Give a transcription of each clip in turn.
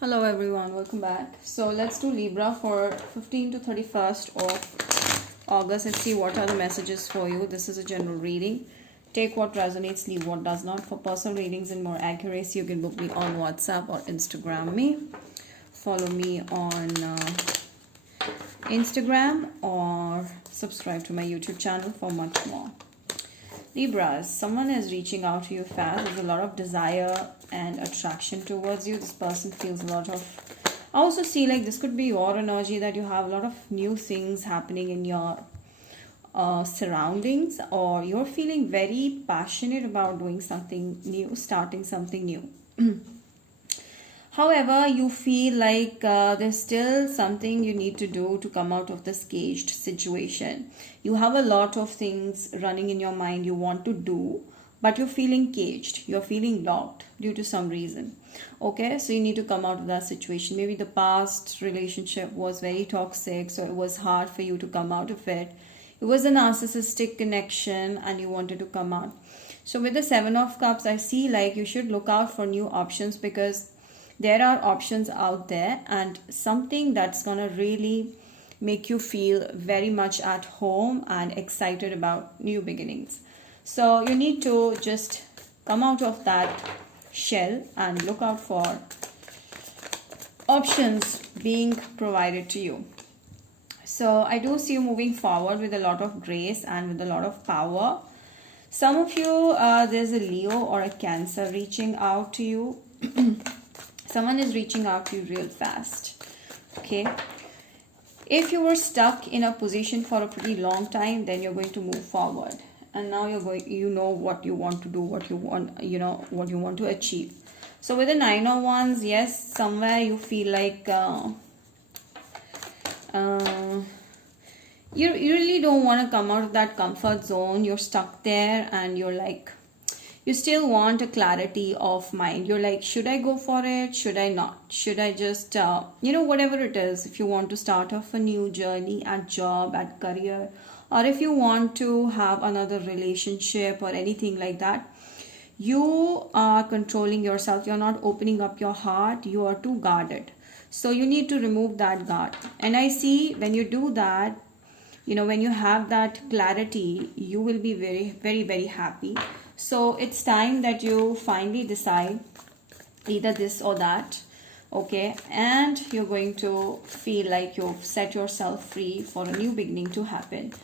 Hello everyone, welcome back. So let's do Libra for 15 to 31st of August and see what are the messages for you. This is a general reading. Take what resonates, leave what does not. For personal readings and more accuracy, you can book me on WhatsApp or Instagram me. Follow me on Instagram or subscribe to my YouTube channel for much more. Libras, someone is reaching out to you fast. There's a lot of desire and attraction towards you. This person feels a lot of... I also see like this could be your energy, that you have a lot of new things happening in your surroundings, or you're feeling very passionate about doing something new, starting something new. However, you feel like there's still something you need to do to come out of this caged situation. You have a lot of things running in your mind you want to do, but you're feeling caged. You're feeling locked due to some reason. Okay, so you need to come out of that situation. Maybe the past relationship was very toxic, so it was hard for you to come out of it. It was a narcissistic connection and you wanted to come out. So with the Seven of Cups, I see like you should look out for new options, because there are options out there and something that's gonna really make you feel very much at home and excited about new beginnings. So you need to just come out of that shell and look out for options being provided to you. So I do see you moving forward with a lot of grace and with a lot of power. Some of you, there's a Leo or a Cancer reaching out to you. Someone is reaching out to you real fast. Okay. If you were stuck in a position for a pretty long time, then you're going to move forward. And now you know what you want to do, what you want to achieve. So with the Nine of Wands, yes, somewhere you feel like you really don't want to come out of that comfort zone. You're stuck there and you're like, you still want a clarity of mind. You're like, should I go for it? Should I not? Should I just, whatever it is, if you want to start off a new journey at job, at career, or if you want to have another relationship or anything like that, you are controlling yourself. You're not opening up your heart. You are too guarded. So you need to remove that guard. And I see when you do that, when you have that clarity, you will be very, very, very happy. So it's time that you finally decide either this or that, okay? And you're going to feel like you've set yourself free for a new beginning to happen.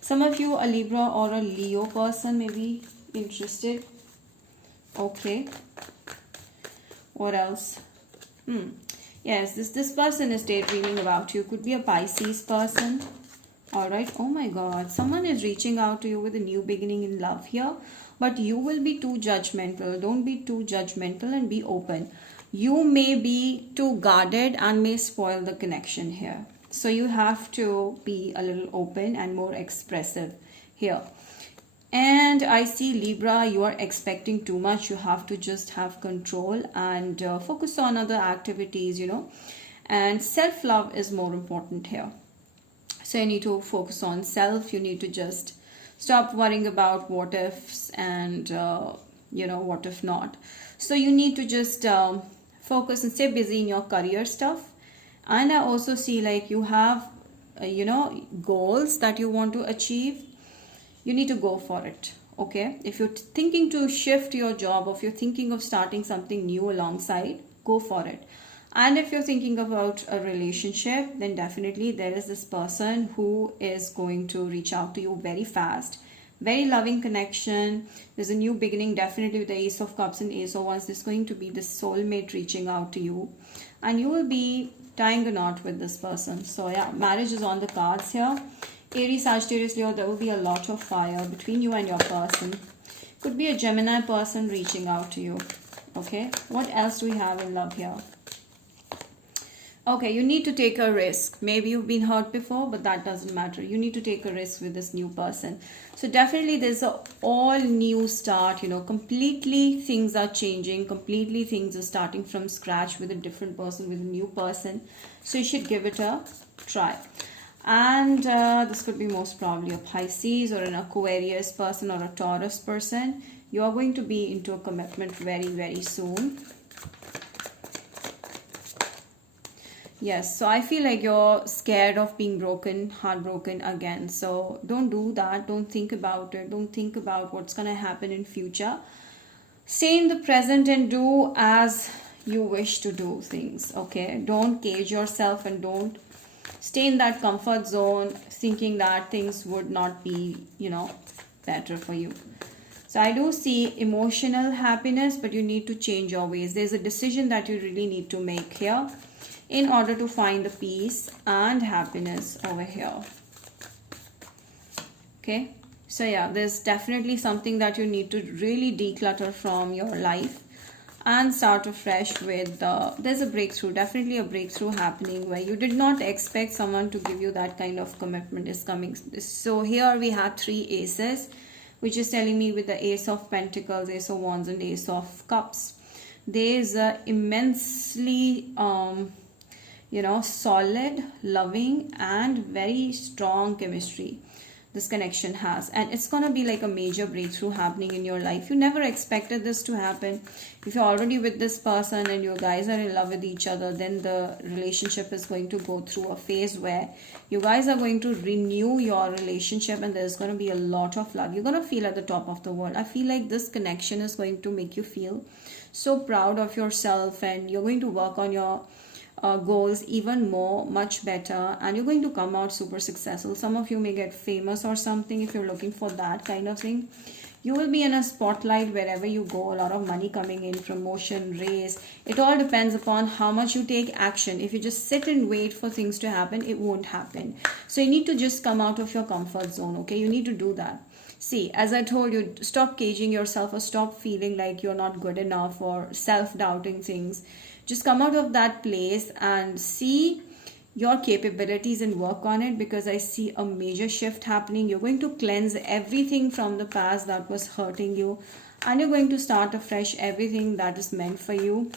Some of you, a Libra or a Leo person may be interested. Okay. What else? Yes, this person is daydreaming about you. Could be a Pisces person. Alright, oh my god, someone is reaching out to you with a new beginning in love here, but you will be too judgmental. Don't be too judgmental and be open. You may be too guarded and may spoil the connection here. So you have to be a little open and more expressive here. And I see Libra, you are expecting too much. You have to just have control and focus on other activities, and self-love is more important here. So you need to focus on self. You need to just stop worrying about what ifs and, what if not. So you need to just focus and stay busy in your career stuff. And I also see like you have, goals that you want to achieve. You need to go for it. Okay. If you're thinking to shift your job, or if you're thinking of starting something new alongside, go for it. And if you're thinking about a relationship, then definitely there is this person who is going to reach out to you very fast. Very loving connection. There's a new beginning, definitely with the Ace of Cups and Ace of Wands. There's going to be this soulmate reaching out to you. And you will be tying a knot with this person. So yeah, marriage is on the cards here. Aries, Sagittarius, Leo, there will be a lot of fire between you and your person. Could be a Gemini person reaching out to you. Okay, what else do we have in love here? Okay, you need to take a risk. Maybe you've been hurt before, but that doesn't matter. You need to take a risk with this new person. So definitely there's a all new start, completely things are changing. Completely things are starting from scratch with a different person, with a new person. So you should give it a try. And this could be most probably a Pisces or an Aquarius person or a Taurus person. You are going to be into a commitment very, very soon. Yes, so I feel like you're scared of being broken, heartbroken again. So don't do that. Don't think about it. Don't think about what's gonna happen in future. Stay in the present and do as you wish to do things. Okay, don't cage yourself and don't stay in that comfort zone thinking that things would not be, better for you. So I do see emotional happiness, but you need to change your ways. There's a decision that you really need to make here in order to find the peace and happiness over here. Okay, so yeah, there's definitely something that you need to really declutter from your life and start afresh with there's a breakthrough, definitely a breakthrough happening where you did not expect someone to give you that kind of commitment is coming. So here we have three aces, which is telling me with the ace of pentacles, ace of wands, and ace of cups, there's a immensely solid, loving, and very strong chemistry this connection has, and it's gonna be like a major breakthrough happening in your life. You never expected this to happen. If you're already with this person and you guys are in love with each other, then the relationship is going to go through a phase where you guys are going to renew your relationship, and there's going to be a lot of love. You're going to feel at the top of the world. I feel like this connection is going to make you feel so proud of yourself, and you're going to work on your goals even more, much better, and you're going to come out super successful. Some of you may get famous or something if you're looking for that kind of thing. You will be in a spotlight wherever you go, a lot of money coming in, promotion, raise. It all depends upon how much you take action. If you just sit and wait for things to happen, it won't happen. So you need to just come out of your comfort zone. Okay, you need to do that. See, as I told you, stop caging yourself or stop feeling like you're not good enough or self-doubting things. Just come out of that place and see your capabilities and work on it, because I see a major shift happening. You're going to cleanse everything from the past that was hurting you, and you're going to start afresh everything that is meant for you.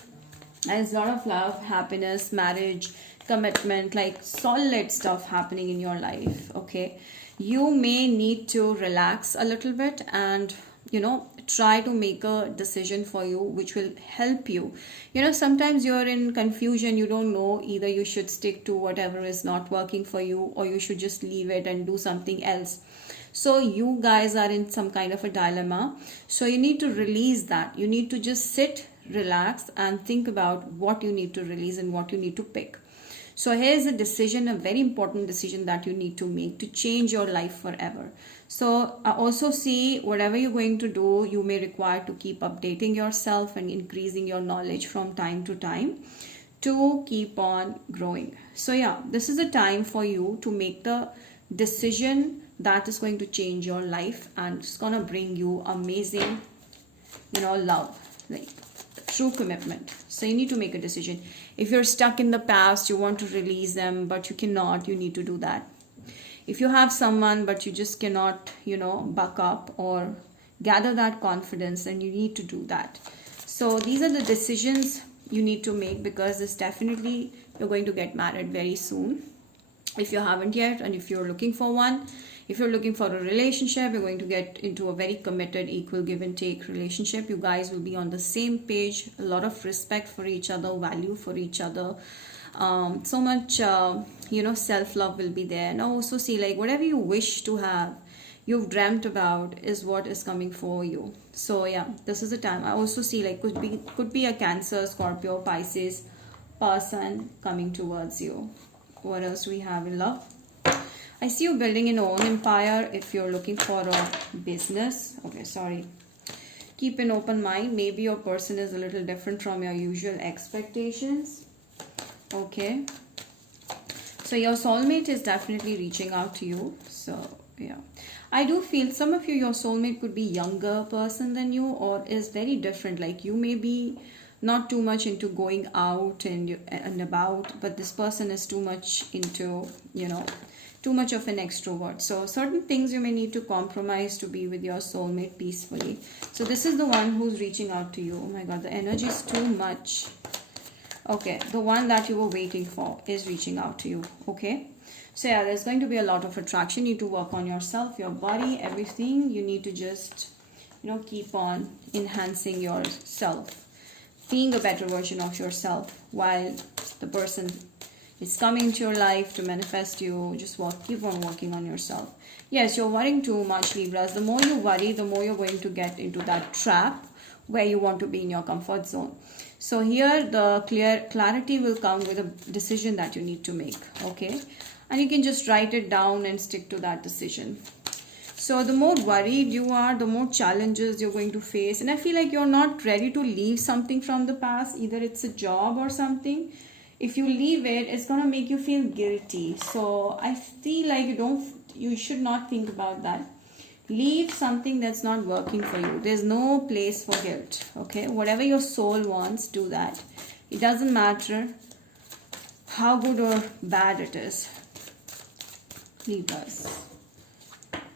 There's a lot of love, happiness, marriage, commitment, like solid stuff happening in your life. Okay, you may need to relax a little bit and try to make a decision for you which will help you. Sometimes you're in confusion, you don't know, either you should stick to whatever is not working for you or you should just leave it and do something else. So you guys are in some kind of a dilemma, so you need to release that. You need to just sit, relax, and think about what you need to release and what you need to pick. So here's a decision, a very important decision that you need to make to change your life forever. So I also see whatever you're going to do, you may require to keep updating yourself and increasing your knowledge from time to time to keep on growing. So yeah, this is a time for you to make the decision that is going to change your life, and it's gonna bring you amazing, love, like true commitment. So you need to make a decision. If you're stuck in the past, you want to release them but you cannot, you need to do that. If you have someone but you just cannot buck up or gather that confidence, then you need to do that. So these are the decisions you need to make, because it's definitely, you're going to get married very soon if you haven't yet, and if you're looking for one. If you're looking for a relationship, you're going to get into a very committed, equal give and take relationship. You guys will be on the same page, a lot of respect for each other, value for each other. So much, self-love will be there. And I also see like whatever you wish to have, you've dreamt about, is what is coming for you. So yeah, this is the time. I also see like could be a Cancer, Scorpio, Pisces person coming towards you. What else do we have in love? I see you building your own empire if you're looking for a business. Okay, sorry. Keep an open mind. Maybe your person is a little different from your usual expectations. Okay. So your soulmate is definitely reaching out to you. So yeah. I do feel some of you, your soulmate could be younger person than you or is very different. Like you may be not too much into going out and about, but this person is too much into, too much of an extrovert. So certain things you may need to compromise to be with your soulmate peacefully. So this is the one who's reaching out to you. Oh my God, the energy is too much. Okay, the one that you were waiting for is reaching out to you. Okay, so yeah, there's going to be a lot of attraction. You need to work on yourself, your body, everything. You need to just, keep on enhancing yourself, being a better version of yourself while the person It's coming into your life to manifest you. Just keep on working on yourself. Yes, you're worrying too much, Libras. The more you worry, the more you're going to get into that trap where you want to be in your comfort zone. So here the clarity will come with a decision that you need to make. Okay, and you can just write it down and stick to that decision. So the more worried you are, the more challenges you're going to face. And I feel like you're not ready to leave something from the past. Either it's a job or something. If you leave it, it's going to make you feel guilty. So I feel like you should not think about that. Leave something that's not working for you. There's no place for guilt. Okay, whatever your soul wants, do that. It doesn't matter how good or bad it is. Libras.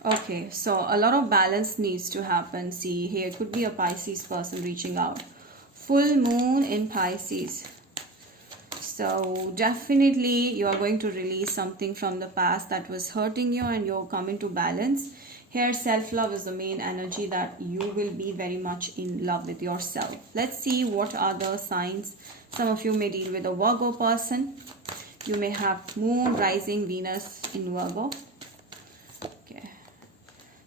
Okay, so a lot of balance needs to happen. See, here could be a Pisces person reaching out. Full moon in Pisces. So definitely you are going to release something from the past that was hurting you, and you're coming to balance. Here, self-love is the main energy, that you will be very much in love with yourself. Let's see what are the signs. Some of you may deal with a Virgo person. You may have moon, rising, Venus in Virgo. Okay.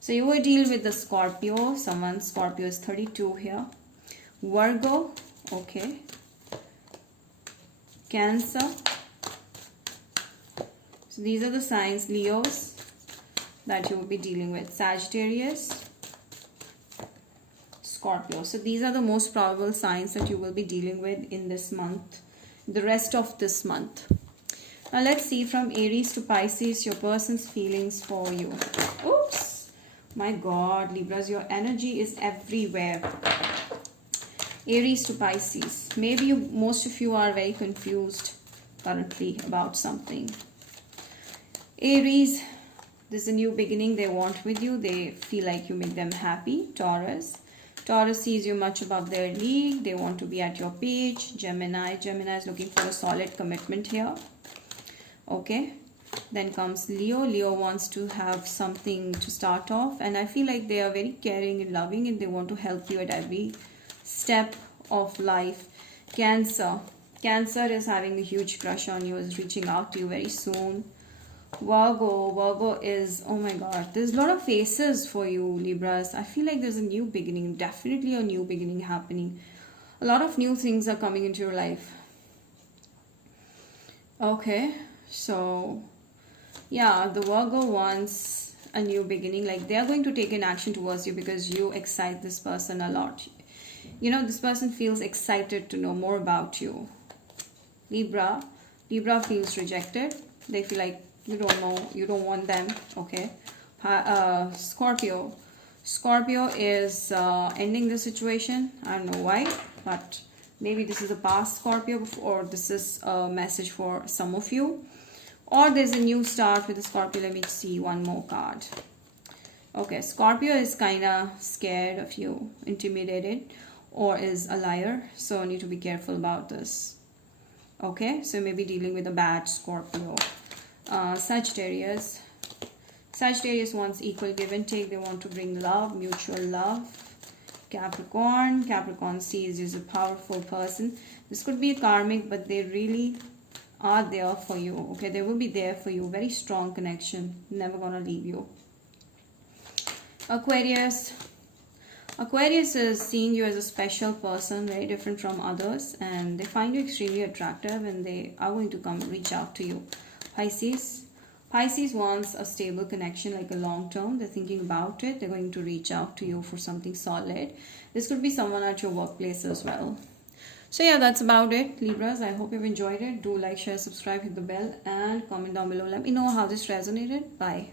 So you will deal with the Scorpio. Scorpio is 32 here. Virgo. Okay. Cancer. So these are the signs, Leos, that you will be dealing with. Sagittarius, Scorpio. So these are the most probable signs that you will be dealing with in this month, the rest of this month. Now let's see, from Aries to Pisces, your person's feelings for you. Oops, my God, Libras, your energy is everywhere. Aries to Pisces. Maybe most of you are very confused currently about something. Aries, this is a new beginning they want with you. They feel like you make them happy. Taurus. Taurus sees you much above their league. They want to be at your page. Gemini. Gemini is looking for a solid commitment here. Okay. Then comes Leo. Leo wants to have something to start off. And I feel like they are very caring and loving, and they want to help you at every step of life. Cancer. Cancer is having a huge crush on you, is reaching out to you very soon. Virgo. Virgo is, oh my God, there's a lot of faces for you, Libras. I feel like there's a new beginning, definitely a new beginning happening. A lot of new things are coming into your life. Okay, so yeah, the Virgo wants a new beginning. Like, they are going to take an action towards you because you excite this person a lot. You know, this person feels excited to know more about you. Libra. Libra feels rejected. They feel like you don't know, you don't want them. Okay. Scorpio. Scorpio is ending the situation. I don't know why, but maybe this is a past Scorpio, or this is a message for some of you. Or there's a new start with the Scorpio. Let me see one more card. Okay, Scorpio is kind of scared of you, intimidated, or is a liar. So you need to be careful about this. Okay, so maybe dealing with a bad Scorpio. Sagittarius. Sagittarius wants equal give and take. They want to bring love, mutual love. Capricorn. Capricorn sees you as a powerful person. This could be a karmic, but they really are there for you. Okay, they will be there for you. Very strong connection. Never gonna leave you. Aquarius. Aquarius is seeing you as a special person, very different from others, and they find you extremely attractive, and they are going to come reach out to you. Pisces. Pisces wants a stable connection, like a long term. They're thinking about it. They're going to reach out to you for something solid. This could be someone at your workplace as well. So yeah, that's about it, Libras. I hope you've enjoyed it. Do like, share, subscribe, hit the bell, and comment down below. Let me know how this resonated. Bye.